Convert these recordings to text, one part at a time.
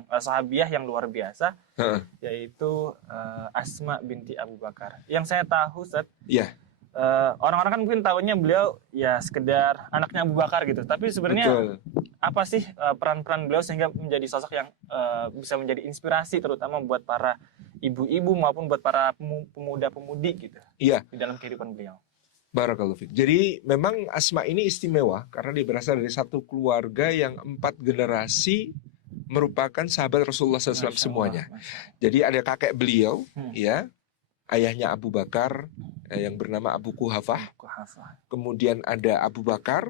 sahabiah yang luar biasa, yaitu Asma binti Abu Bakar. Yang saya tahu, Ustaz, orang-orang kan mungkin tahunya beliau ya sekedar anaknya Abu Bakar gitu. Tapi sebenarnya apa sih peran-peran beliau sehingga menjadi sosok yang bisa menjadi inspirasi terutama buat para ibu-ibu maupun buat para pemuda-pemudi gitu di dalam kehidupan beliau. Barakallahu fiik. Jadi memang Asma ini istimewa karena dia berasal dari satu keluarga yang 4 generasi merupakan sahabat Rasulullah SAW semuanya. Jadi ada kakek beliau, ya, ayahnya Abu Bakar yang bernama Abu Kuhafah. Kemudian ada Abu Bakar,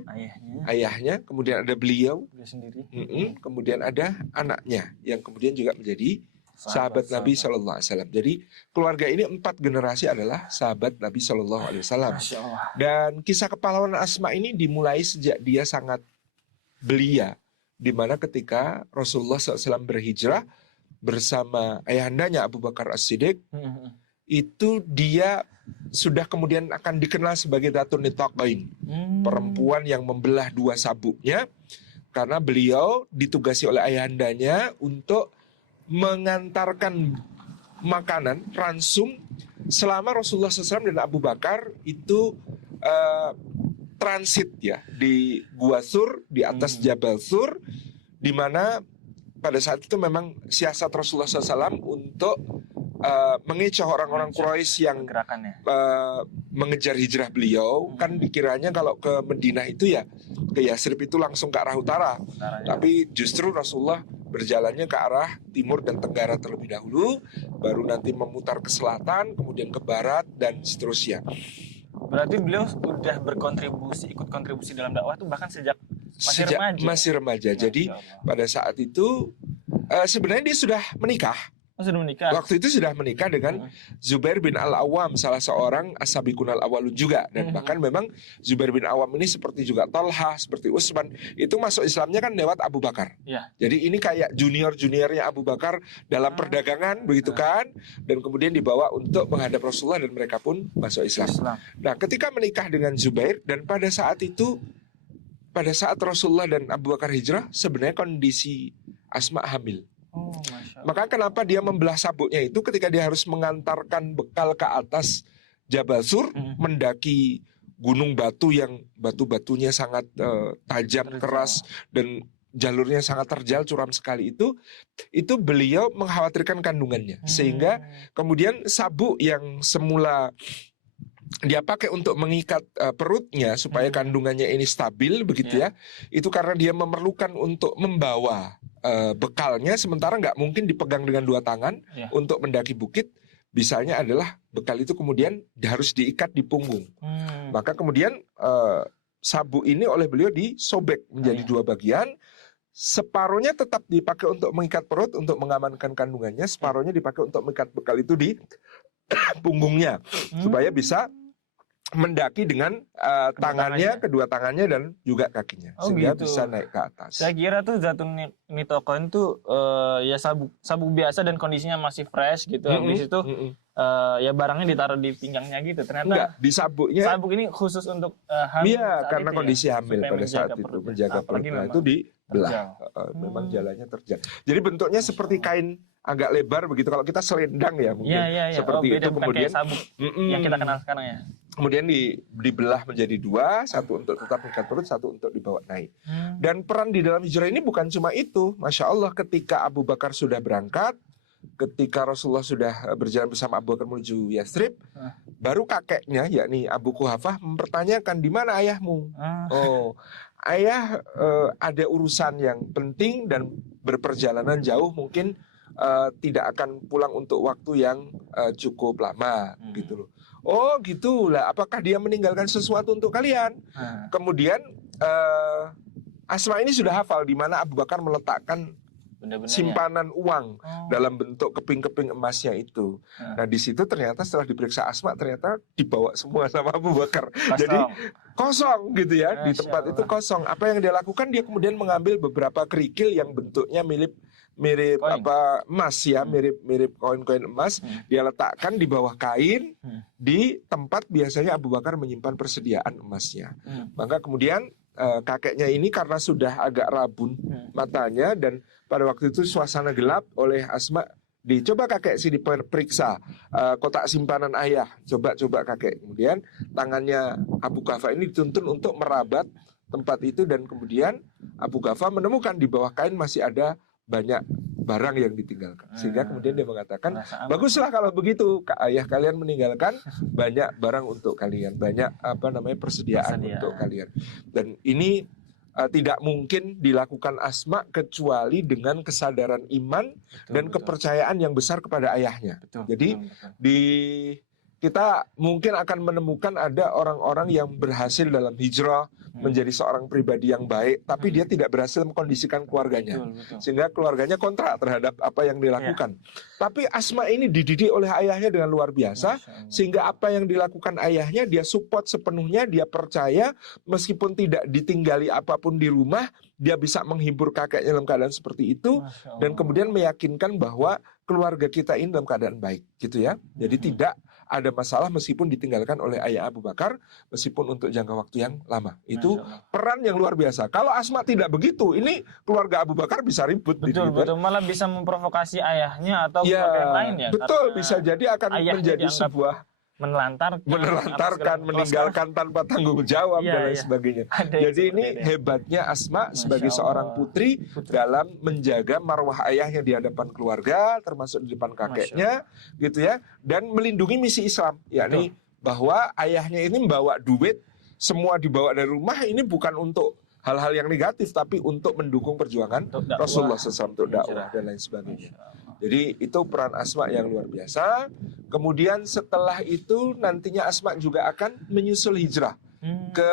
ayahnya. Kemudian ada beliau sendiri. Kemudian ada anaknya yang kemudian juga menjadi sahabat Nabi Shallallahu Alaihi Wasallam. Jadi keluarga ini 4 generasi adalah sahabat Nabi Shallallahu Alaihi Wasallam. Dan kisah kepahlawanan Asma ini dimulai sejak dia sangat belia, di mana ketika Rasulullah SAW berhijrah bersama ayahandanya Abu Bakar As-Siddiq, itu dia sudah kemudian akan dikenal sebagai Dzatun Nitaqain, perempuan yang membelah 2 sabuknya, karena beliau ditugasi oleh ayahandanya untuk mengantarkan makanan ransum selama Rasulullah SAW dan Abu Bakar itu transit ya di Gua Sur, di atas Jabal Sur, di mana pada saat itu memang siasat Rasulullah SAW untuk mengecoh orang-orang Quraisy yang mengejar hijrah beliau. Kan dikiranya kalau ke Madinah itu ya ke Yatsrib itu langsung ke arah utara, tapi justru Rasulullah berjalannya ke arah timur dan tenggara terlebih dahulu, baru nanti memutar ke selatan, kemudian ke barat dan seterusnya. Berarti beliau sudah ikut kontribusi dalam dakwah itu bahkan sejak masih remaja. Jadi pada saat itu sebenarnya dia sudah menikah. Waktu itu sudah menikah dengan Zubair bin Al-Awwam, salah seorang as-sabiqun al-awwalun juga. Dan bahkan memang Zubair bin Awam ini seperti juga Talha, seperti Utsman, itu masuk Islamnya kan lewat Abu Bakar. Jadi ini kayak junior-juniornya Abu Bakar dalam perdagangan, begitu kan. Dan kemudian dibawa untuk menghadap Rasulullah dan mereka pun masuk Islam. Nah, ketika menikah dengan Zubair, dan pada saat itu, pada saat Rasulullah dan Abu Bakar hijrah, sebenarnya kondisi Asma hamil. Maka kenapa dia membelah sabuknya itu ketika dia harus mengantarkan bekal ke atas Jabal Sur, mendaki gunung batu yang batu-batunya sangat tajam, keras, dan jalurnya sangat terjal, curam sekali itu beliau mengkhawatirkan kandungannya. Sehingga kemudian sabuk yang semula dia pakai untuk mengikat perutnya supaya kandungannya ini stabil begitu ya, itu karena dia memerlukan untuk membawa bekalnya, sementara nggak mungkin dipegang dengan 2 tangan untuk mendaki bukit. Bisanya adalah bekal itu kemudian harus diikat di punggung. Maka kemudian sabuk ini oleh beliau disobek menjadi 2 bagian. Separuhnya tetap dipakai untuk mengikat perut untuk mengamankan kandungannya, separuhnya dipakai untuk mengikat bekal itu di punggungnya supaya bisa mendaki dengan tangannya, kedua tangannya dan juga kakinya, sehingga bisa naik ke atas. Saya kira tuh Dzatun Nitaqain tuh ya sabuk biasa dan kondisinya masih fresh gitu. Habis itu ya barangnya ditaruh di pinggangnya gitu. Ternyata enggak, di sabuknya. Sabuk ini khusus untuk hamil. Iya, karena kondisi hamil pada saat itu menjaga perutnya itu dibelah. Memang jalannya terjal. Jadi bentuknya seperti kain agak lebar begitu. Kalau kita selendang ya mungkin seperti itu. Kemudian sabuk yang kita kenal sekarang ya. Kemudian dibelah menjadi 2, satu untuk tetap mengikat perut, satu untuk dibawa naik. Dan peran di dalam hijrah ini bukan cuma itu. Masya Allah, ketika Abu Bakar sudah berangkat, ketika Rasulullah sudah berjalan bersama Abu Bakar menuju Yatsrib, baru kakeknya yakni Abu Kuhafah mempertanyakan, di mana ayahmu? Oh, ayah ada urusan yang penting dan berperjalanan jauh, mungkin tidak akan pulang untuk waktu yang cukup lama gitu loh. Oh gitu lah, apakah dia meninggalkan sesuatu untuk kalian? Kemudian Asma ini sudah hafal di mana Abu Bakar meletakkan simpanan uang dalam bentuk keping-keping emasnya itu. Nah di situ ternyata setelah diperiksa Asma, ternyata dibawa semua sama Abu Bakar. Jadi kosong gitu ya, di tempat itu kosong. Apa yang dia lakukan? Dia kemudian mengambil beberapa kerikil yang bentuknya mirip emas ya, mirip koin-koin emas. Dia letakkan di bawah kain di tempat biasanya Abu Bakar menyimpan persediaan emasnya. Maka kemudian kakeknya ini karena sudah agak rabun matanya, dan pada waktu itu suasana gelap oleh Asma, dicoba kakek sini diperiksa kotak simpanan ayah, coba kakek. Kemudian tangannya Abu Ghafa ini dituntun untuk merabat tempat itu, dan kemudian Abu Ghafa menemukan di bawah kain masih ada banyak barang yang ditinggalkan, sehingga kemudian dia mengatakan, baguslah kalau begitu ayah kalian meninggalkan banyak barang untuk kalian, banyak persediaan untuk kalian. Dan ini tidak mungkin dilakukan Asma kecuali dengan kesadaran iman dan kepercayaan yang besar kepada ayahnya. Jadi kita mungkin akan menemukan ada orang-orang yang berhasil dalam hijrah menjadi seorang pribadi yang baik, tapi dia tidak berhasil mengkondisikan keluarganya, sehingga keluarganya kontra terhadap apa yang dilakukan. Tapi Asma ini dididik oleh ayahnya dengan luar biasa, sehingga apa yang dilakukan ayahnya dia support sepenuhnya, dia percaya meskipun tidak ditinggali apapun di rumah, dia bisa menghibur kakeknya dalam keadaan seperti itu, dan kemudian meyakinkan bahwa keluarga kita ini dalam keadaan baik, gitu ya. Jadi tidak ada masalah meskipun ditinggalkan oleh ayah Abu Bakar, meskipun untuk jangka waktu yang lama. Itu peran yang luar biasa. Kalau Asma tidak begitu, ini keluarga Abu Bakar bisa ribut. Betul. Malah bisa memprovokasi ayahnya atau keluarga yang lain ya. Betul, bisa jadi akan menjadi sebuah menelantarkan, meninggalkan tanpa tanggung jawab dan lain sebagainya. Jadi ini hebatnya Asma sebagai seorang putri dalam menjaga marwah ayahnya di hadapan keluarga, termasuk di depan kakeknya, gitu ya, dan melindungi misi Islam, yakni bahwa ayahnya ini membawa duit, semua dibawa dari rumah, ini bukan untuk hal-hal yang negatif, tapi untuk mendukung perjuangan Rasulullah SAW, untuk dakwah dan lain sebagainya. Jadi itu peran Asma yang luar biasa. Kemudian setelah itu nantinya Asma juga akan menyusul hijrah ke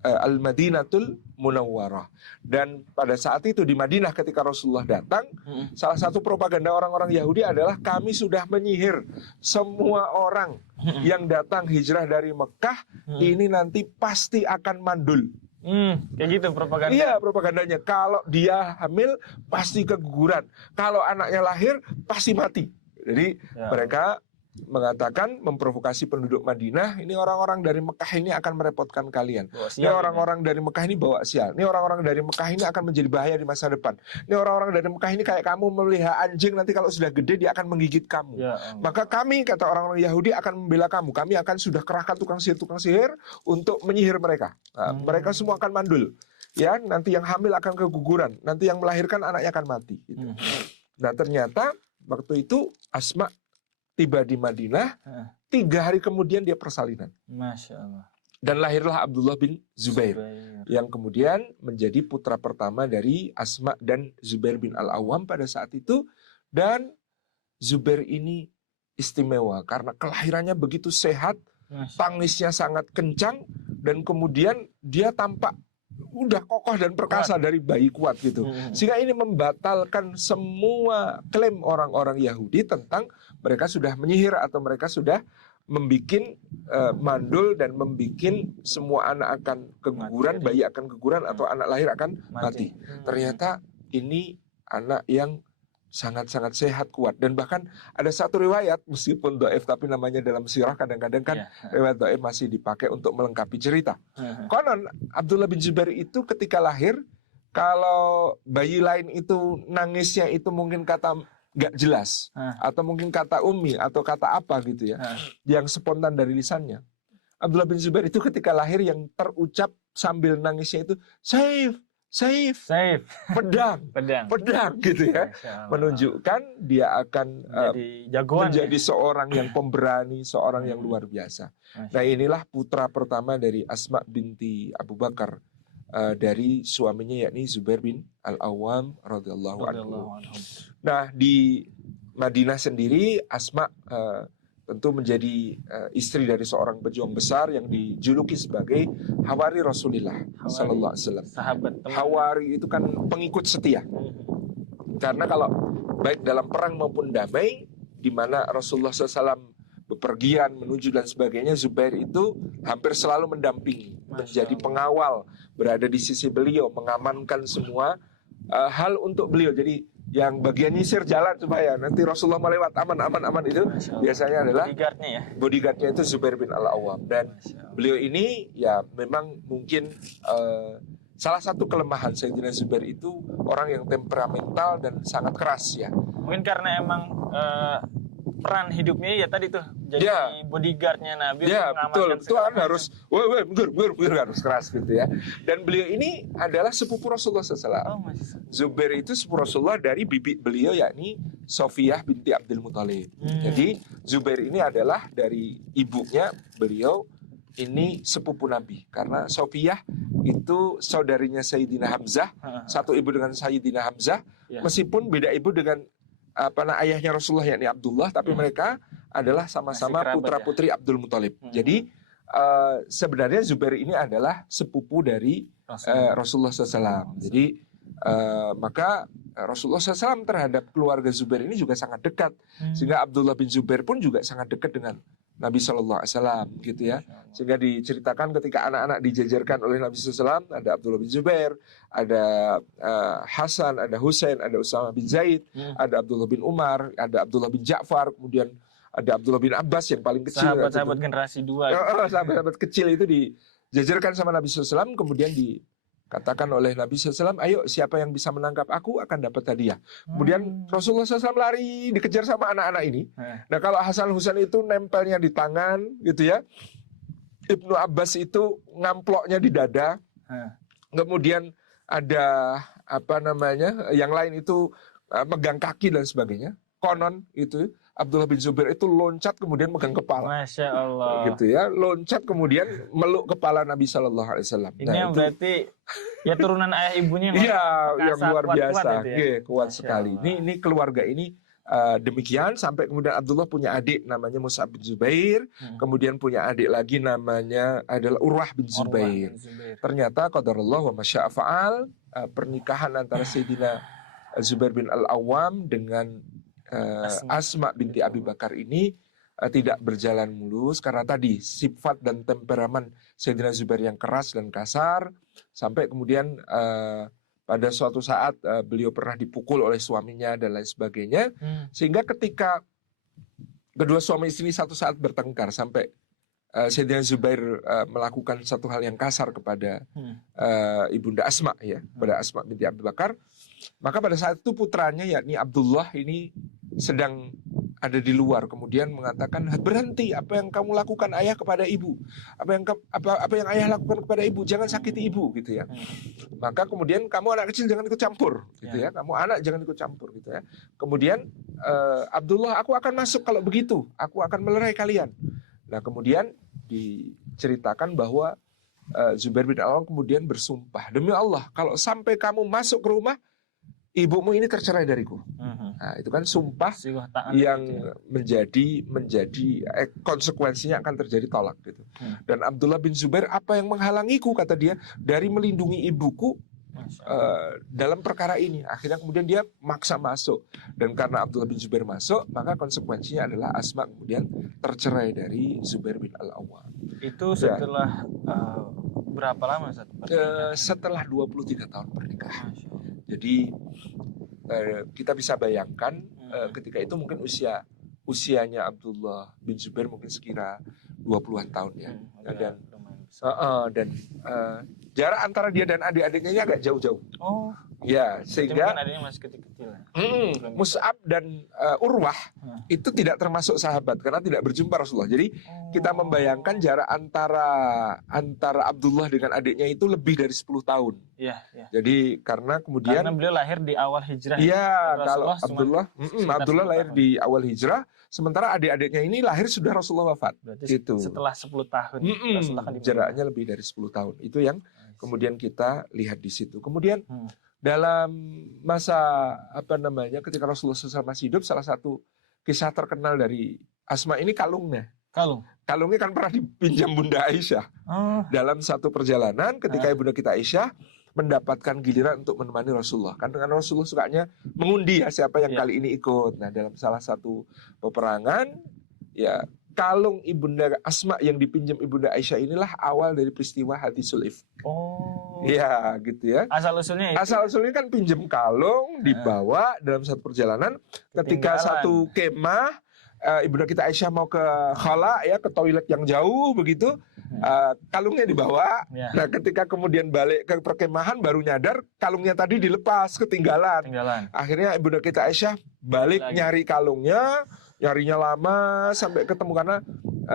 Al-Madinatul Munawwarah. Dan pada saat itu di Madinah ketika Rasulullah datang, salah satu propaganda orang-orang Yahudi adalah kami sudah menyihir semua orang yang datang hijrah dari Mekah, ini nanti pasti akan mandul. Kayak gitu propaganda. Iya, propagandanya. Kalau dia hamil pasti keguguran. Kalau anaknya lahir pasti mati. Jadi mereka mengatakan, memprovokasi penduduk Madinah, ini orang-orang dari Mekah ini akan merepotkan kalian. Ini orang-orang dari Mekah ini bawa sial. Ini orang-orang dari Mekah ini akan menjadi bahaya di masa depan. Ini orang-orang dari Mekah ini kayak kamu melihara anjing, nanti kalau sudah gede dia akan menggigit kamu. Maka kami, kata orang-orang Yahudi, akan membela kamu. Kami akan sudah kerahkan tukang sihir untuk menyihir mereka. Mereka semua akan mandul. Ya, nanti yang hamil akan keguguran. Nanti yang melahirkan anaknya akan mati. Gitu. Nah, ternyata waktu itu Asma tiba di Madinah, 3 hari kemudian dia persalinan. Masya Allah. Dan lahirlah Abdullah bin Zubair, yang kemudian menjadi putra pertama dari Asma dan Zubair bin Al-Awwam pada saat itu. Dan Zubair ini istimewa karena kelahirannya begitu sehat, tangisnya sangat kencang, dan kemudian dia tampak udah kokoh dan perkasa dari bayi kuat gitu. Sehingga ini membatalkan semua klaim orang-orang Yahudi tentang mereka sudah menyihir atau mereka sudah membikin mandul dan membikin semua anak akan keguguran, bayi akan keguguran atau anak lahir akan mati. Ternyata ini anak yang sangat-sangat sehat, kuat. Dan bahkan ada satu riwayat, meskipun dhaif tapi namanya dalam sirah, kadang-kadang kan riwayat dhaif masih dipakai untuk melengkapi cerita. Konon Abdullah bin Zubair itu ketika lahir, kalau bayi lain itu nangisnya itu mungkin kata gak jelas, atau mungkin kata ummi atau kata apa gitu ya, yang spontan dari lisannya. Abdullah bin Zubair itu ketika lahir yang terucap sambil nangisnya itu Saif, pedang gitu ya, menunjukkan dia akan menjadi seorang yang pemberani, seorang yang luar biasa. Nah, inilah putra pertama dari Asma binti Abu Bakar, dari suaminya yakni Zubair bin Al-Awwam radhiyallahu anhu. Nah, di Madinah sendiri Asma tentu menjadi istri dari seorang pejuang besar yang dijuluki sebagai Hawari Rasulullah sallallahu alaihi wasallam. Sahabat. Hawari itu kan pengikut setia. Karena kalau baik dalam perang maupun damai, di mana Rasulullah SAW bepergian menuju dan sebagainya, Zubair itu hampir selalu mendampingi, menjadi pengawal, berada di sisi beliau, mengamankan semua hal untuk beliau. Jadi yang bagian nyisir jalan supaya nanti Rasulullah melewat aman itu biasanya adalah bodyguardnya itu Zubair bin Al-Awwam. Dan beliau ini ya memang mungkin salah satu kelemahan Sayyidina Zubair itu orang yang temperamental dan sangat keras ya. Mungkin karena emang peran hidupnya ya tadi tuh jadi bodyguardnya Nabi. Ya betul, itu kan harus mundur harus keras gitu ya. Dan beliau ini adalah sepupu Rasulullah SAW. Zubair itu sepupu Rasulullah dari bibi beliau yakni Sofiyah binti Abdul Muthalib. Jadi Zubair ini adalah dari ibunya beliau ini sepupu Nabi karena Sofiyah itu saudarinya Sayyidina Hamzah, satu ibu dengan Sayyidina Hamzah, meskipun beda ibu dengan ayahnya Rasulullah yakni Abdullah, tapi mereka adalah sama-sama putra-putri Abdul Muthalib. Jadi sebenarnya Zubair ini adalah sepupu dari Rasulullah SAW. Jadi maka Rasulullah SAW terhadap keluarga Zubair ini juga sangat dekat, sehingga Abdullah bin Zubair pun juga sangat dekat dengan Nabi SAW gitu ya. Sehingga diceritakan ketika anak-anak dijajarkan oleh Nabi SAW, ada Abdullah bin Zubair, ada Hasan, ada Husain, ada Usama bin Zaid, ada Abdullah bin Umar, ada Abdullah bin Ja'far, kemudian ada Abdullah bin Abbas yang paling kecil. Sahabat-sahabat generasi 2. Sahabat-sahabat kecil itu dijajarkan sama Nabi SAW, kemudian dikatakan oleh Nabi SAW, ayo siapa yang bisa menangkap aku akan dapat hadiah. Kemudian Rasulullah SAW lari dikejar sama anak-anak ini. Nah kalau Hasan Husain itu nempelnya di tangan gitu ya. Ibnu Abbas itu ngamploknya di dada. Kemudian ada yang lain itu megang kaki dan sebagainya. Konon itu Abdullah bin Zubair itu loncat kemudian megang kepala. Masya Allah. Gitu ya, loncat kemudian meluk kepala Nabi Sallallahu Alaihi Wasallam. Ini yang berarti ya turunan ayah ibunya. Iya, yang luar biasa, kuat Masya sekali. Ini keluarga ini demikian sampai kemudian Abdullah punya adik namanya Mus'ab bin Zubair, kemudian punya adik lagi namanya adalah Urwah bin Zubair. Ternyata qadarullah wa masya'a fa'al, pernikahan antara Sayyidina Zubair bin Al-Awwam dengan Asma binti Abi Bakar ini tidak berjalan mulus karena tadi sifat dan temperamen Sayyidina Zubair yang keras dan kasar, sampai kemudian pada suatu saat beliau pernah dipukul oleh suaminya dan lain sebagainya, sehingga ketika kedua suami istri satu saat bertengkar sampai Sayyidina Zubair melakukan satu hal yang kasar kepada ibunda Asma ya, pada Asma binti Abi Bakar, maka pada saat itu putranya yakni Abdullah ini sedang ada di luar, kemudian mengatakan, berhenti, apa yang kamu lakukan ayah kepada ibu, apa yang ayah lakukan kepada ibu, jangan sakiti ibu gitu ya. Maka kemudian kamu anak kecil jangan ikut campur gitu ya, kamu anak jangan ikut campur gitu ya. Kemudian Abdullah, aku akan masuk kalau begitu, aku akan melerai kalian. Nah kemudian diceritakan bahwa Zubair bin Al-Awwam kemudian bersumpah, demi Allah kalau sampai kamu masuk ke rumah ibumu ini tercerai dariku. Nah, itu kan sumpah yang menjadi konsekuensinya akan terjadi tolak gitu. Dan Abdullah bin Zubair, apa yang menghalangiku kata dia dari melindungi ibuku dalam perkara ini. Akhirnya kemudian dia maksa masuk, dan karena Abdullah bin Zubair masuk, maka konsekuensinya adalah Asma kemudian tercerai dari Zubair bin Al-Awwam. Itu setelah berapa lama Ustaz? Setelah 23 tahun pernikahan. Jadi kita bisa bayangkan ketika itu mungkin usianya Abdullah bin Zubair mungkin sekira 20-an tahun ya. Dan jarak antara dia dan adik-adiknya ini agak jauh-jauh. Oh. Ya, sehingga adiknya masih kecil-kecil. Mus'ab dan Urwah itu tidak termasuk sahabat karena tidak berjumpa Rasulullah. Jadi kita membayangkan jarak antara Abdullah dengan adiknya itu lebih dari 10 tahun. Iya. Jadi karena beliau lahir di awal hijrah. Iya, kalau Abdullah lahir di awal hijrah, sementara adik-adiknya ini lahir sudah Rasulullah wafat. Berarti gitu. Setelah 10 tahun. Jaraknya lebih dari 10 tahun. Itu yang kemudian kita lihat di situ. Kemudian dalam masa ketika Rasulullah SAW masih hidup, salah satu kisah terkenal dari Asma ini kalungnya. Kalungnya kan pernah dipinjam Bunda Aisyah. Dalam satu perjalanan ketika Ibunda kita Aisyah mendapatkan giliran untuk menemani Rasulullah. Kan dengan Rasulullah sukanya mengundi ya siapa yang kali ini ikut. Nah, dalam salah satu peperangan ya kalung Ibunda Asma yang dipinjam Ibunda Aisyah inilah awal dari peristiwa hadisul ifk. Oh. Iya, gitu ya. Asal-usulnya itu. Asal-usulnya kan pinjam kalung, dibawa dalam satu perjalanan. Ketika satu kemah, Ibunda kita Aisyah mau ke khala, ya, ke toilet yang jauh begitu, kalungnya dibawa. Nah, ketika kemudian balik ke perkemahan baru nyadar kalungnya tadi dilepas, ketinggalan. Akhirnya Ibunda kita Aisyah balik nyari kalungnya. Nyarinya lama sampai ketemu, karena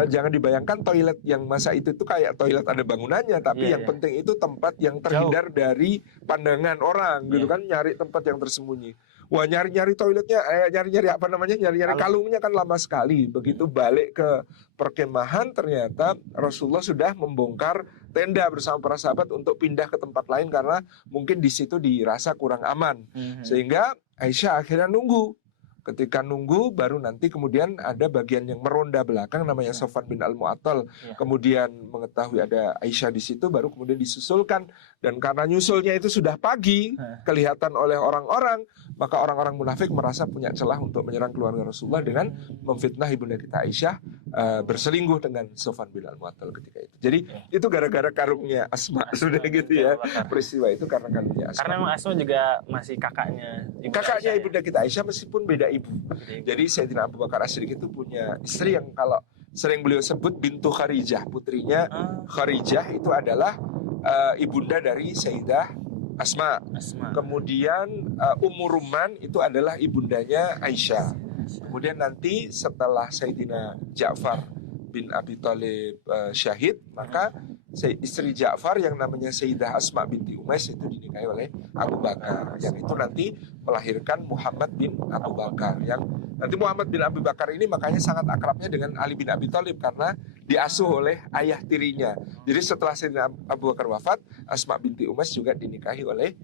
jangan dibayangkan toilet yang masa itu tuh kayak toilet ada bangunannya, tapi yang penting itu tempat yang terhindar dari pandangan orang, gitu kan, nyari tempat yang tersembunyi. Wah, nyari-nyari toiletnya, nyari-nyari kalungnya kan lama sekali. Begitu balik ke perkemahan, ternyata Rasulullah sudah membongkar tenda bersama para sahabat untuk pindah ke tempat lain karena mungkin di situ dirasa kurang aman. Sehingga Aisyah akhirnya nunggu. Ketika nunggu baru nanti kemudian ada bagian yang meronda belakang namanya Sofwan bin Al-Mu'attal. Kemudian mengetahui ada Aisyah di situ baru kemudian disusulkan, dan karena nyusulnya itu sudah pagi kelihatan oleh orang-orang, maka orang-orang munafik merasa punya celah untuk menyerang keluarga Rasulullah dengan memfitnah ibunda kita Aisyah berselingkuh dengan Sofwan bin Al-Mu'attal ketika itu. Jadi itu gara-gara karungnya Asma, sudah gitu ya. Peristiwa itu karena karungnya Asma. Karena memang Asma juga masih kakaknya ibunda kita Aisyah meskipun beda ibu. Jadi Sayyidina Abu Bakar As-Siddiq itu punya istri yang kalau sering beliau sebut bintu Kharijah, putrinya Kharijah itu adalah ibunda dari Sayyidah Asma. Kemudian Ummu Rumman itu adalah ibundanya Aisyah. Kemudian nanti setelah Sayyidina Ja'far bin Abi Thalib syahid, maka istri Ja'far yang namanya Sayyidah Asma binti Umais itu dinikahi oleh Abu Bakar, yang itu nanti melahirkan Muhammad bin Abu Bakar. Yang nanti Muhammad bin Abu Bakar ini makanya sangat akrabnya dengan Ali bin Abi Thalib karena diasuh oleh ayah tirinya. Jadi setelah Sayyidina Abu Bakar wafat, Asma binti Umais juga dinikahi oleh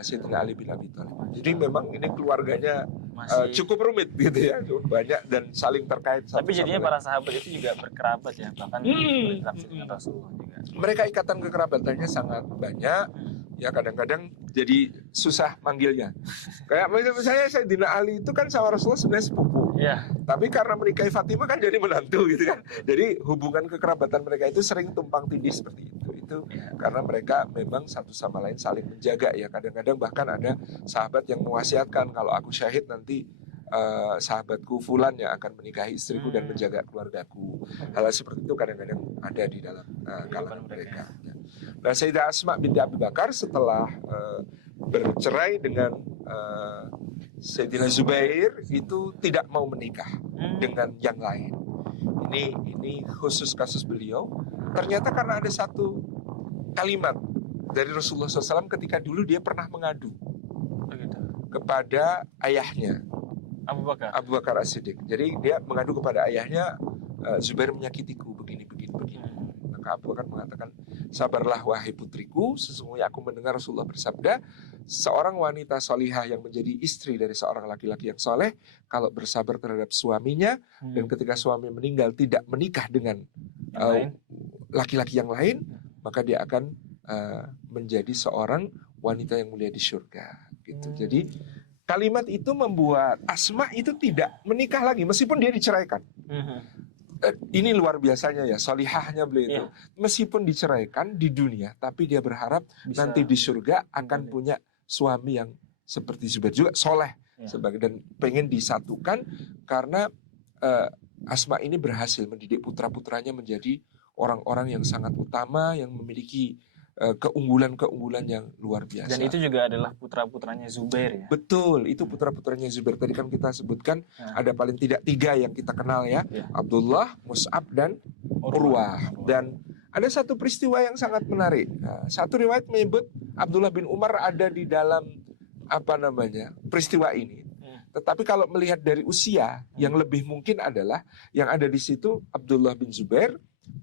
Sayyidina Ali bin Abi Thalib. Jadi memang ini keluarganya cukup rumit gitu ya, cukup banyak dan saling terkait. Tapi jadinya para sahabat itu juga berkerabat ya, bahkan berinteraksi dengan Rasulullah juga. Mereka ikatan kekerabatannya sangat banyak. Ya kadang-kadang jadi susah manggilnya. Kayak misalnya Sayyidina Ali itu kan sama Rasulullah sebenarnya sepupu. Tapi karena menikahi Fatimah kan jadi menantu gitu kan. Jadi hubungan kekerabatan mereka itu sering tumpang tindih seperti itu. Itu karena mereka memang satu sama lain saling menjaga ya. Kadang-kadang bahkan ada sahabat yang mewasiatkan, kalau aku syahid nanti sahabatku Fulan yang akan menikahi istriku dan menjaga keluargaku. Hal seperti itu kadang-kadang ada di dalam kalangan mereka. Nah, Sayyidah Asma binti Abu Bakar setelah bercerai dengan Sayyidina Zubair itu tidak mau menikah dengan yang lain. Ini khusus kasus beliau. Ternyata karena ada satu kalimat dari Rasulullah SAW ketika dulu dia pernah mengadu kepada ayahnya Abu Bakar As-Siddiq. Jadi dia mengadu kepada ayahnya, Zubair menyakitiku begini. Maka Abu Bakar mengatakan, sabarlah wahai putriku, sesungguhnya aku mendengar Rasulullah bersabda, seorang wanita solihah yang menjadi istri dari seorang laki-laki yang soleh, kalau bersabar terhadap suaminya dan ketika suami meninggal tidak menikah dengan laki-laki yang lain, maka dia akan menjadi seorang wanita yang mulia di surga. Gitu. Jadi kalimat itu membuat Asma itu tidak menikah lagi meskipun dia diceraikan. Ini luar biasanya ya, solihahnya beliau itu. Meskipun diceraikan di dunia, tapi dia berharap nanti di surga akan punya suami yang seperti Zubair juga soleh, dan pengen disatukan karena Asma ini berhasil mendidik putra-putranya menjadi orang-orang yang sangat utama, yang memiliki keunggulan-keunggulan yang luar biasa. Dan itu juga adalah putra-putranya Zubair ya. Betul, itu putra-putranya Zubair. Tadi kan kita sebutkan ada paling tidak 3 yang kita kenal ya. Abdullah, Mus'ab dan Urwah. Dan ada satu peristiwa yang sangat menarik. Satu riwayat menyebut Abdullah bin Umar ada di dalam peristiwa ini. Tetapi kalau melihat dari usia, yang lebih mungkin adalah yang ada di situ Abdullah bin Zubair,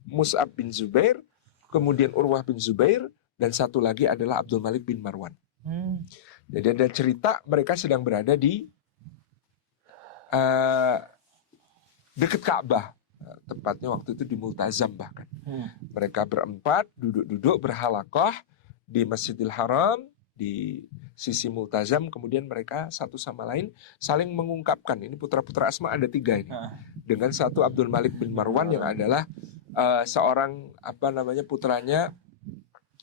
Mus'ab bin Zubair, kemudian Urwah bin Zubair, dan satu lagi adalah Abdul Malik bin Marwan. Jadi ada cerita mereka sedang berada di dekat Ka'bah. Tepatnya waktu itu di Multazam bahkan. Mereka berempat duduk-duduk berhalaqah di Masjidil Haram, di sisi Multazam. Kemudian mereka satu sama lain saling mengungkapkan. Ini putra-putra Asma ada 3 ini. dengan satu Abdul Malik bin Marwan yang adalah seorang putranya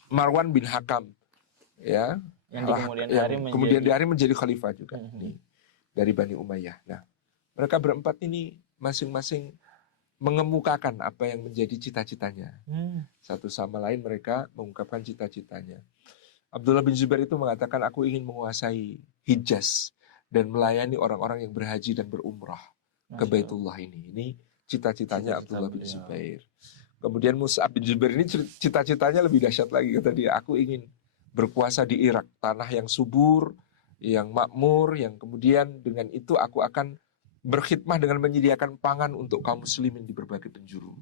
Marwan bin Hakam, ya, yang kemudian di hari menjadi khalifah juga dari Bani Umayyah. Nah, mereka berempat ini masing-masing mengemukakan apa yang menjadi cita-citanya. Satu sama lain mereka mengungkapkan cita-citanya. Abdullah bin Zubair itu mengatakan, aku ingin menguasai Hijaz dan melayani orang-orang yang berhaji dan berumrah ke Baitullah ini. Ini cita-citanya Abdullah bin Zubair. Kemudian Mus'ab bin Zubair ini cita-citanya lebih dahsyat lagi. Kata dia, aku ingin berkuasa di Irak, tanah yang subur, yang makmur, yang kemudian dengan itu aku akan berkhidmah dengan menyediakan pangan untuk kaum muslimin di berbagai penjuru.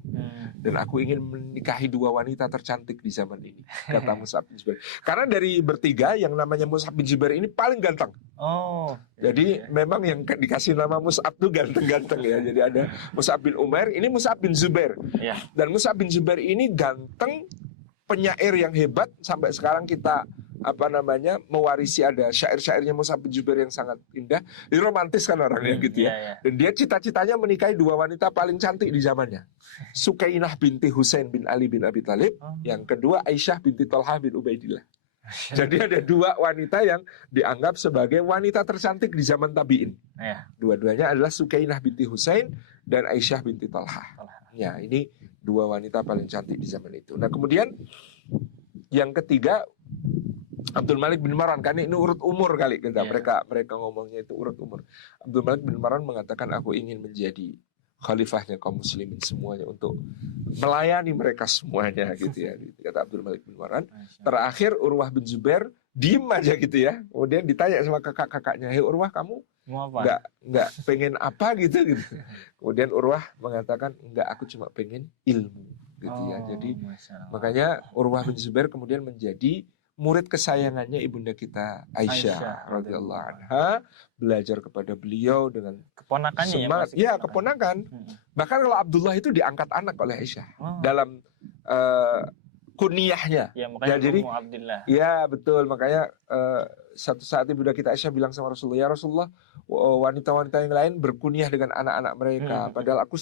Dan aku ingin menikahi 2 wanita tercantik di zaman ini, kata Mus'ab bin Zubair. Karena dari bertiga yang namanya Mus'ab bin Zubair ini paling ganteng. Jadi memang yang dikasih nama Mus'ab itu ganteng-ganteng ya. Jadi ada Mus'ab bin Umair, ini Mus'ab bin Zubair. Dan Mus'ab bin Zubair ini ganteng, penyair yang hebat, sampai sekarang kita mewarisi ada syair-syairnya Mus'ab bin Zubair yang sangat indah. Ini romantis kan orangnya gitu ya. Dan dia cita-citanya menikahi 2 wanita paling cantik di zamannya. Sukainah binti Husain bin Ali bin Abi Thalib, yang kedua Aisyah binti Thalhah bin Ubaidillah. Jadi ada 2 wanita yang dianggap sebagai wanita tercantik di zaman tabi'in. Dua-duanya adalah Sukainah binti Husain dan Aisyah binti Thalhah. Ya, ini 2 wanita paling cantik di zaman itu. Nah, kemudian yang ketiga Abdul Malik bin Marwan, kan ini urut umur kali kita. Mereka ngomongnya itu urut umur. Abdul Malik bin Marwan mengatakan, aku ingin menjadi khalifahnya kaum muslimin semuanya untuk melayani mereka semuanya gitu ya. Kata Abdul Malik bin Marwan. Terakhir Urwah bin Zubair diem aja gitu ya. Kemudian ditanya sama kakak-kakaknya, "Hei Urwah, kamu nggak pengen apa gitu?" Kemudian Urwah mengatakan, "Enggak, aku cuma pengen ilmu." Gitu ya. Jadi makanya Urwah bin Zubair kemudian menjadi murid kesayangannya ibunda kita Aisyah radhiyallahu anha, belajar kepada beliau dengan keponakannya semangat. Ya, keponakan. Bahkan kalau Abdullah itu diangkat anak oleh Aisyah dalam kunyahnya. Ya, makanya jadi Abdullah. Ya, betul. Makanya satu saat ibunda kita Aisyah bilang sama Rasulullah, "Ya Rasulullah, wanita-wanita yang lain berkunyah dengan anak-anak mereka, padahal aku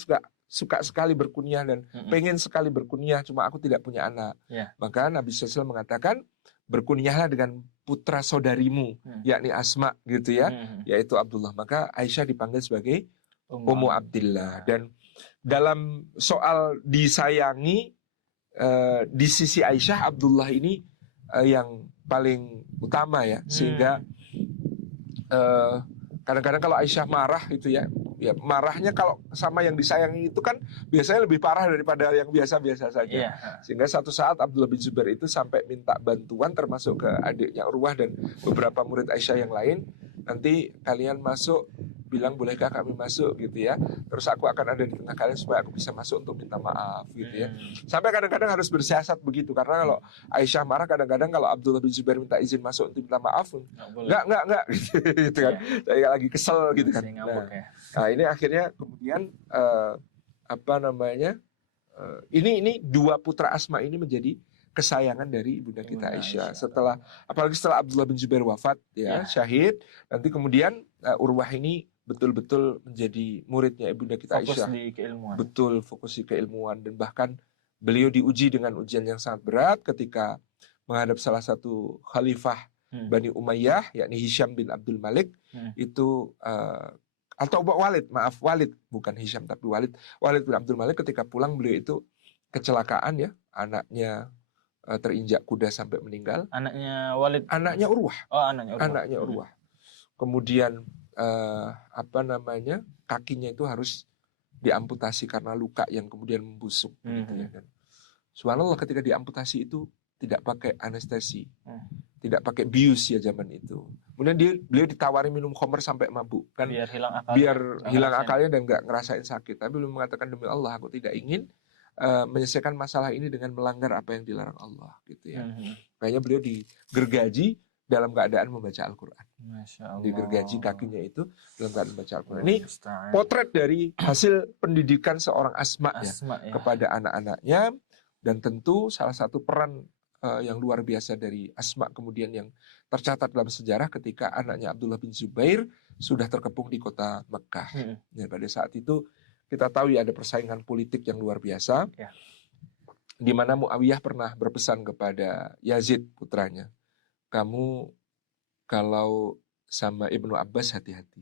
suka sekali berkunyah dan pengen sekali berkunyah, cuma aku tidak punya anak." Maka Nabi SAW mengatakan, berkunyahlah dengan putra saudarimu, yakni Asma gitu ya, yaitu Abdullah. Maka Aisyah dipanggil sebagai Ummu Abdillah. Dan dalam soal disayangi, di sisi Aisyah, Abdullah ini yang paling utama ya. Sehingga kadang-kadang kalau Aisyah marah gitu ya, marahnya kalau sama yang disayangi itu kan biasanya lebih parah daripada yang biasa-biasa saja. Sehingga satu saat Abdullah bin Zubair itu sampai minta bantuan, termasuk ke adiknya Urwah dan beberapa murid Aisyah yang lain. Nanti kalian masuk, bilang bolehkah kami masuk gitu ya. Terus aku akan ada di tengah kalian supaya aku bisa masuk untuk minta maaf gitu ya. Sampai kadang-kadang harus bersiasat begitu. Karena kalau Aisyah marah, kadang-kadang kalau Abdullah bin Zubair minta izin masuk untuk minta maaf, enggak gitu kan. Saya lagi kesel gitu kan. Nah, ini akhirnya kemudian ini 2 putra Asma ini menjadi kesayangan dari ibunda kita Aisyah. Apalagi setelah Abdullah bin Zubair wafat ya, syahid, nanti kemudian Urwah ini betul-betul menjadi muridnya ibunda kita Aisyah. Fokus di keilmuan. Betul, fokus di keilmuan, dan bahkan beliau diuji dengan ujian yang sangat berat ketika menghadap salah satu khalifah Bani Umayyah, yakni Hisham bin Abdul Malik. Itu atau Walid, bukan Hisham tapi Walid bin Abdul Malik. Ketika pulang beliau itu kecelakaan ya, anaknya terinjak kuda sampai meninggal. Anaknya Walid. Anaknya Urwah. Anaknya Urwah. Kemudian kakinya itu harus diamputasi karena luka yang kemudian membusuk. Gitu ya. Dan subhanallah, ketika diamputasi itu tidak pakai anestesi, tidak pakai bius ya zaman itu. Kemudian beliau ditawari minum khamr sampai mabuk kan, biar hilang akalnya dan nggak ngerasain sakit. Tapi beliau mengatakan, demi Allah aku tidak ingin menyelesaikan masalah ini dengan melanggar apa yang dilarang Allah gitu ya. Makanya beliau digergaji dalam keadaan membaca Al-Quran. Digergaji kakinya itu dalam keadaan membaca Al-Quran. Ini potret dari hasil pendidikan seorang Asma ya, kepada anak-anaknya. Dan tentu salah satu peran yang luar biasa dari Asma kemudian yang tercatat dalam sejarah ketika anaknya Abdullah bin Zubair sudah terkepung di kota Mekah. Ya, pada saat itu kita tahu ya ada persaingan politik yang luar biasa. Ya. Di mana Muawiyah pernah berpesan kepada Yazid putranya, kamu kalau sama Ibnu Abbas hati-hati.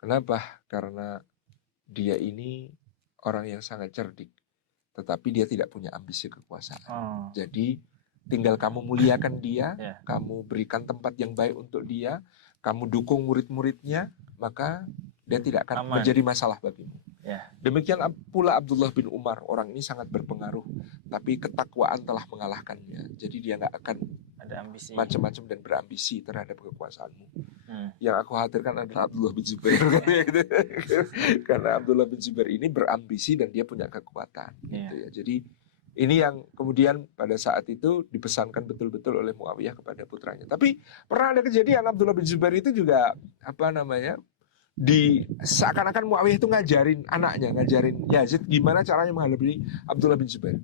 Kenapa? Karena dia ini orang yang sangat cerdik, tetapi dia tidak punya ambisi kekuasaan. Jadi tinggal kamu muliakan dia, kamu berikan tempat yang baik untuk dia, kamu dukung murid-muridnya, maka dia tidak akan menjadi masalah bagimu. Demikian pula Abdullah bin Umar, orang ini sangat berpengaruh, tapi ketakwaan telah mengalahkannya. Jadi dia nggak akan ada ambisi macam-macam dan berambisi terhadap kekuasaanmu. Yang aku khawatirkan adalah Abdullah bin Zubair. Karena Abdullah bin Zubair ini berambisi dan dia punya kekuatan. Gitu ya. Jadi ini yang kemudian pada saat itu dipesankan betul-betul oleh Muawiyah kepada putranya. Tapi pernah ada kejadian Abdullah bin Zubair itu juga seakan-akan Muawiyah itu ngajarin anaknya, ngajarin Yazid gimana caranya menghadapi Abdullah bin Zubair.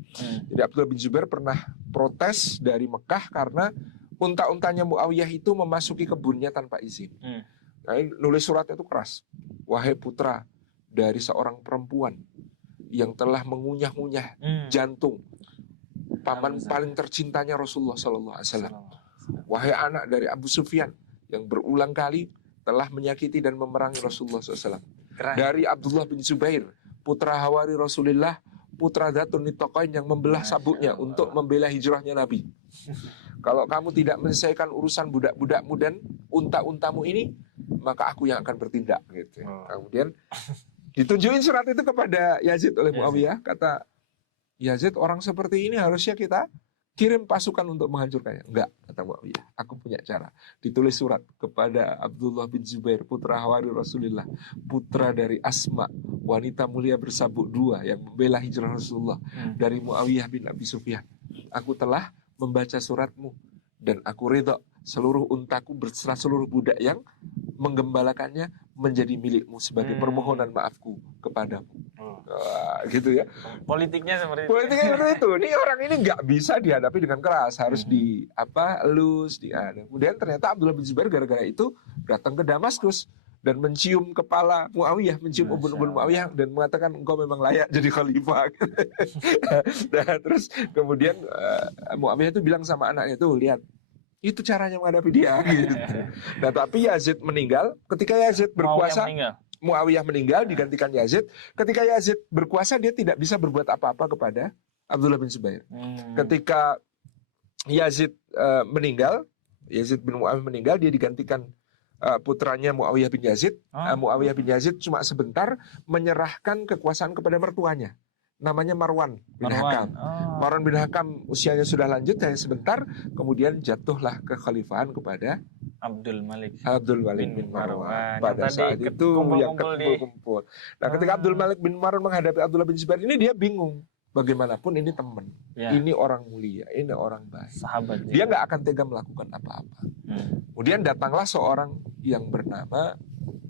Jadi Abdullah bin Zubair pernah protes dari Mekah karena unta-untanya Muawiyah itu memasuki kebunnya tanpa izin. Nah, nulis suratnya itu keras. Wahai putra dari seorang perempuan yang telah mengunyah-ngunyah jantung paman paling tercintanya Rasulullah SAW. Wahai anak dari Abu Sufyan yang berulang kali telah menyakiti dan memerangi Rasulullah SAW. Dari Abdullah bin Zubair, putra Hawari Rasulullah, putra Dzatun Nitaqain yang membelah sabuknya untuk membela hijrahnya Nabi. Kalau kamu tidak menyelesaikan urusan budak-budakmu dan unta-untamu ini, maka aku yang akan bertindak. Gitu. Kemudian ditunjukin surat itu kepada Yazid oleh Muawiyah. Kata Yazid, orang seperti ini harusnya kita kirim pasukan untuk menghancurkannya. Enggak, kata Muawiyah. Aku punya cara. Ditulis surat kepada Abdullah bin Zubair, putra Hawari Rasulullah, putra dari Asma, wanita mulia bersabuk dua yang membela hijrah Rasulullah, dari Muawiyah bin Abi Sufyan. Aku telah membaca suratmu dan aku ridha seluruh untaku berserta seluruh budak yang menggembalakannya menjadi milikmu sebagai permohonan maafku kepadamu. Gitu ya. Politiknya seperti itu. Ini orang ini nggak bisa dihadapi dengan keras, harus elus. Kemudian ternyata Abdullah bin Zubair gara-gara itu datang ke Damaskus dan mencium kepala Muawiyah, mencium ubun-ubun Muawiyah dan mengatakan engkau memang layak jadi khalifah. Nah, terus kemudian Muawiyah itu bilang sama anaknya tuh, lihat, itu caranya menghadapi dia. Gitu. Nah, tapi Yazid meninggal. Ketika Yazid berkuasa, Muawiyah meninggal digantikan Yazid. Ketika Yazid berkuasa, dia tidak bisa berbuat apa-apa kepada Abdullah bin Zubair. Ketika Yazid meninggal, Yazid bin Muawiyah meninggal, dia digantikan putranya Muawiyah bin Yazid. Muawiyah bin Yazid cuma sebentar menyerahkan kekuasaan kepada mertuanya. Namanya Marwan bin Hakam. Marwan bin Hakam usianya sudah lanjut, hanya sebentar, kemudian jatuhlah kekhalifahan kepada Abdul Malik bin Marwan. Pada saat itu yang kumpul-kumpul. Nah, ketika Abdul Malik bin Marwan menghadapi Abdullah bin Zubair ini, dia bingung. Bagaimanapun ini teman, ini orang mulia, ini orang baik. Sahabat. Dia nggak akan tega melakukan apa-apa. Kemudian datanglah seorang yang bernama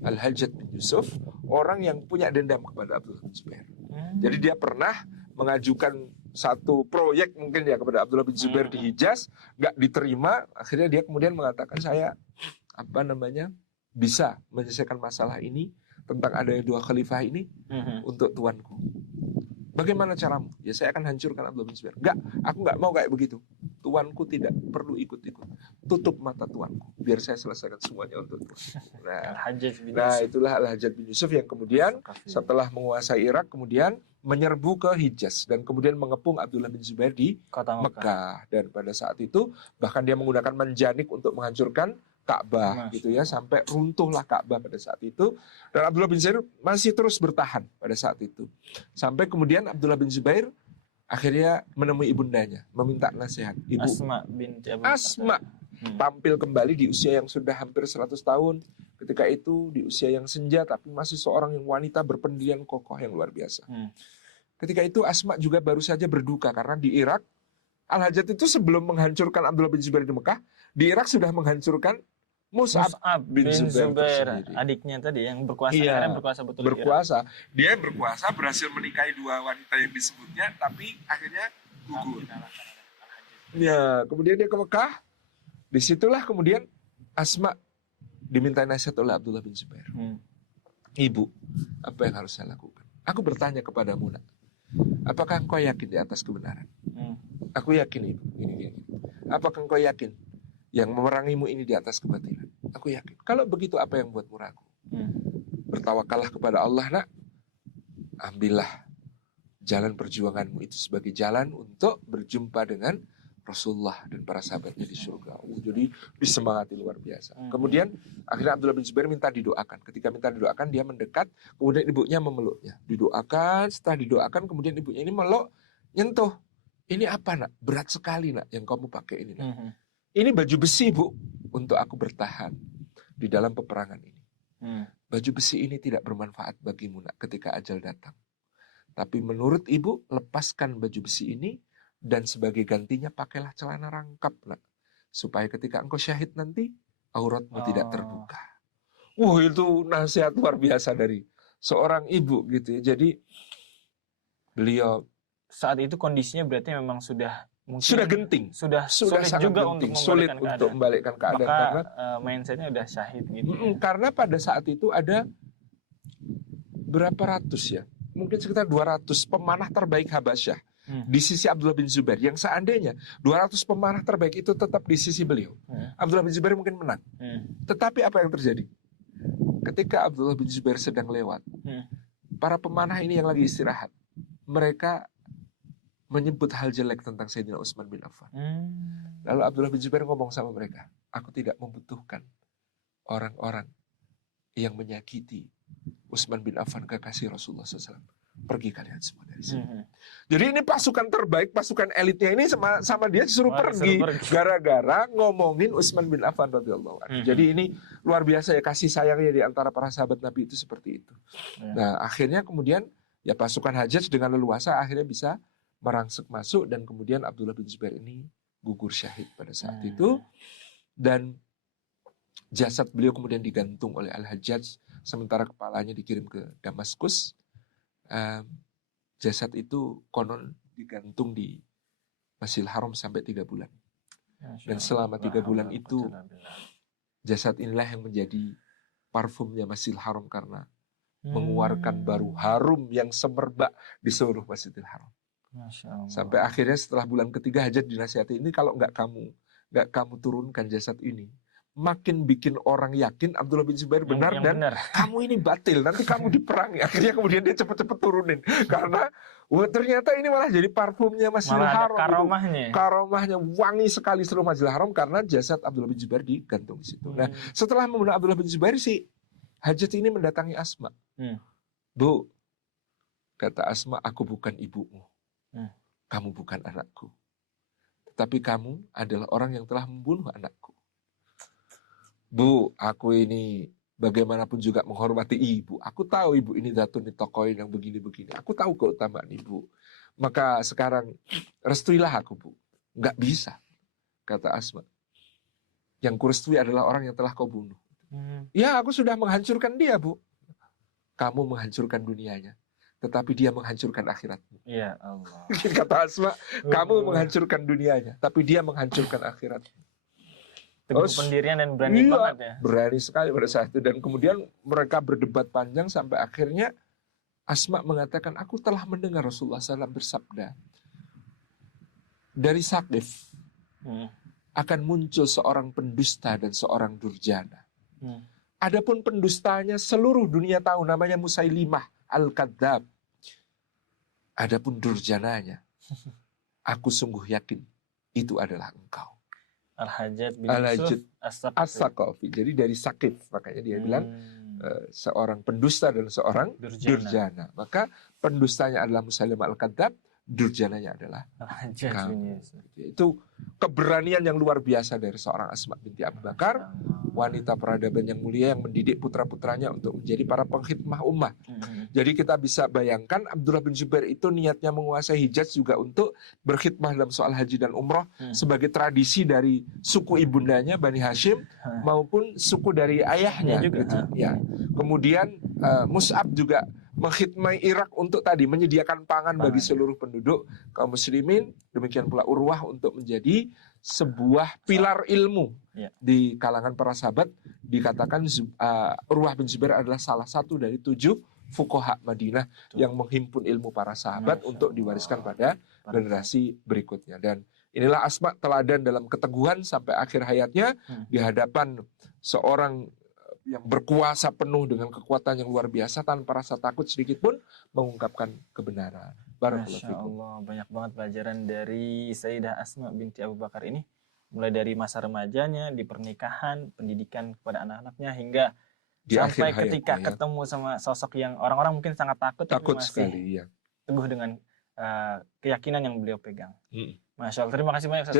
Al-Hajjaj bin Yusuf, orang yang punya dendam kepada Abdullah bin Zubair. Jadi dia pernah mengajukan satu proyek mungkin ya kepada Abdullah bin Zubair di Hijaz, nggak diterima. Akhirnya dia kemudian mengatakan, saya bisa menyelesaikan masalah ini tentang adanya dua khalifah ini untuk tuanku. Bagaimana caramu? Ya saya akan hancurkan Abdullah bin Zubair. Enggak, aku nggak mau kayak begitu. Tuanku tidak perlu ikut-ikut. Tutup mata tuanku, biar saya selesaikan semuanya untuk tuan. Nah, itulah Al-Hajjaj bin Yusuf yang kemudian setelah menguasai Irak, kemudian menyerbu ke Hijaz dan kemudian mengepung Abdullah bin Zubair di kota Mekah. Dan pada saat itu bahkan dia menggunakan manjanik untuk menghancurkan Ka'bah gitu ya, sampai runtuhlah Ka'bah pada saat itu. Dan Abdullah bin Zubair masih terus bertahan pada saat itu. Sampai kemudian Abdullah bin Zubair akhirnya menemui ibundanya, meminta nasihat. Ibu Asma binti Abu Asma tampil kembali di usia yang sudah hampir 100 tahun. Ketika itu di usia yang senja, tapi masih seorang yang wanita berpendirian kokoh yang luar biasa. Ketika itu Asma juga baru saja berduka karena di Irak Al-Hajjaj itu sebelum menghancurkan Abdullah bin Zubair di Mekah, di Irak sudah menghancurkan Mus'ab bin Zubair, adiknya tadi yang berkuasa. Iya, berkuasa betul. Berkuasa. Dia berkuasa, berhasil menikahi dua wanita yang disebutnya, tapi akhirnya gugur. Ya, kemudian dia ke Mekah. Disitulah kemudian Asma diminta nasihat oleh Abdullah bin Zubair. Ibu, apa yang harus saya lakukan? Aku bertanya kepadamu, nak, apakah engkau yakin di atas kebenaran? Aku yakin, Ibu. Gini. Apakah engkau yakin yang memerangimu ini di atas kebatilan? Aku yakin. Kalau begitu, apa yang buatmu ragu? Bertawakallah kepada Allah, nak. Ambillah jalan perjuanganmu itu sebagai jalan untuk berjumpa dengan Rasulullah dan para sahabatnya di surga. Jadi disemangati luar biasa. Kemudian akhirnya Abdullah bin Zubair minta didoakan. Ketika minta didoakan, dia mendekat, kemudian ibunya memeluknya. Didoakan, setelah didoakan, kemudian ibunya ini meluk, nyentuh. Ini apa, nak? Berat sekali, nak, yang kamu pakai ini, nak. Ini baju besi, Bu, untuk aku bertahan di dalam peperangan ini. Baju besi ini tidak bermanfaat bagimu, nak, ketika ajal datang. Tapi menurut ibu, lepaskan baju besi ini, dan sebagai gantinya pakailah celana rangkap, nak, supaya ketika engkau syahid nanti auratmu tidak terbuka. Itu nasihat luar biasa dari seorang ibu gitu ya. Jadi beliau saat itu kondisinya berarti memang sudah genting, sudah sulit juga genting, sulit untuk membalikkan keadaan. Maka, karena mindsetnya udah syahid gitu. Karena pada saat itu ada berapa ratus ya, mungkin sekitar 200 pemanah terbaik Habasyah di sisi Abdullah bin Zubair, yang seandainya 200 pemanah terbaik itu tetap di sisi beliau, Abdullah bin Zubair mungkin menang. Tetapi apa yang terjadi? Ketika Abdullah bin Zubair sedang lewat, para pemanah ini yang lagi istirahat, mereka menyebut hal jelek tentang Sayyidina Utsman bin Affan. Lalu Abdullah bin Zubair ngomong sama mereka, aku tidak membutuhkan orang-orang yang menyakiti Utsman bin Affan, kekasih Rasulullah SAW. Pergi kalian semua dari sini. Jadi ini pasukan terbaik, pasukan elitnya ini sama dia disuruh pergi gara-gara ngomongin Utsman bin Affan radhiyallahu anhu. Jadi ini luar biasa ya kasih sayangnya di antara para sahabat Nabi itu seperti itu. Nah, akhirnya kemudian ya pasukan Hajjaj dengan leluasa akhirnya bisa merangsek masuk, dan kemudian Abdullah bin Zubair ini gugur syahid pada saat itu, dan jasad beliau kemudian digantung oleh Al-Hajjaj sementara kepalanya dikirim ke Damaskus. Jasad itu konon digantung di Masjidil Haram sampai 3 bulan. Dan selama 3 bulan itu jasad inilah yang menjadi parfumnya Masjidil Haram karena mengeluarkan bau harum yang semerbak di seluruh Masjidil Haram. Sampai akhirnya setelah bulan ketiga Hajjaj dinasihati, ini kalau nggak kamu turunkan jasad ini, makin bikin orang yakin Abdullah bin Zubair benar dan kamu ini batil, nanti kamu diperangi. Akhirnya kemudian dia cepet-cepet turunin karena ternyata ini malah jadi parfumnya Masjidil Haram. Karomahnya wangi sekali seluruh Masjidil Haram karena jasad Abdullah bin Zubair digantung di situ. Nah, setelah membunuh Abdullah bin Zubair, si Hajjaj ini mendatangi Asma. Bu, kata Asma, aku bukan ibumu. Kamu bukan anakku. Tetapi kamu adalah orang yang telah membunuh anakku. Bu, aku ini bagaimanapun juga menghormati ibu. Aku tahu ibu ini datun di tokoh yang begini-begini. Aku tahu keutamaan ibu. Maka sekarang restuilah aku, Bu. Enggak bisa, kata Asma. Yang kurestui adalah orang yang telah kau bunuh. Ya, aku sudah menghancurkan dia, Bu. Kamu menghancurkan dunianya, tetapi dia menghancurkan akhiratmu. Ya Allah. Kata Asma, kamu menghancurkan dunianya, tapi dia menghancurkan akhiratmu. Teguh pendirian dan berani banget ya. Berani sekali pada saat itu. Dan kemudian mereka berdebat panjang sampai akhirnya Asma mengatakan, aku telah mendengar Rasulullah SAW bersabda, dari Saqif akan muncul seorang pendusta dan seorang durjana. Adapun pendustanya seluruh dunia tahu, namanya Musailimah Al-Kadzab. Adapun durjananya, aku sungguh yakin itu adalah engkau. Al-Hajjaj bin Yusuf As-Saqafi. Jadi dari Saqif, makanya dia bilang seorang pendusta dan seorang durjana. Maka pendustanya adalah Musailimah Al-Kadzab, durjananya adalah Al-Hajjaj bin Yusuf. Itu keberanian yang luar biasa dari seorang Asma binti Abu Bakar, wanita peradaban yang mulia yang mendidik putra-putranya untuk menjadi para pengkhidmah ummah. Jadi kita bisa bayangkan Abdullah bin Zubair itu niatnya menguasai Hijaz juga untuk berkhidmah dalam soal haji dan umroh sebagai tradisi dari suku ibundanya Bani Hashim maupun suku dari ayahnya. Gitu. Ya. Kemudian Mus'ab juga mengkhidmai Irak untuk tadi menyediakan pangan bagi seluruh penduduk kaum muslimin. Demikian pula Urwah untuk menjadi sebuah pilar ilmu di kalangan para sahabat. Dikatakan Urwah bin Zubair adalah salah satu dari 7 fuqaha Madinah yang menghimpun ilmu para sahabat untuk diwariskan pada generasi berikutnya. Dan inilah Asma teladan dalam keteguhan sampai akhir hayatnya di hadapan seorang yang berkuasa penuh dengan kekuatan yang luar biasa tanpa rasa takut sedikit pun mengungkapkan kebenaran. Masya Allah, banyak banget pelajaran dari Sayyidah Asma binti Abu Bakar ini. Mulai dari masa remajanya, di pernikahan, pendidikan kepada anak-anaknya, hingga di sampai ketika ketemu sama sosok yang orang-orang mungkin sangat takut tapi masih sekali, teguh dengan keyakinan yang beliau pegang. Masya Allah, terima kasih banyak.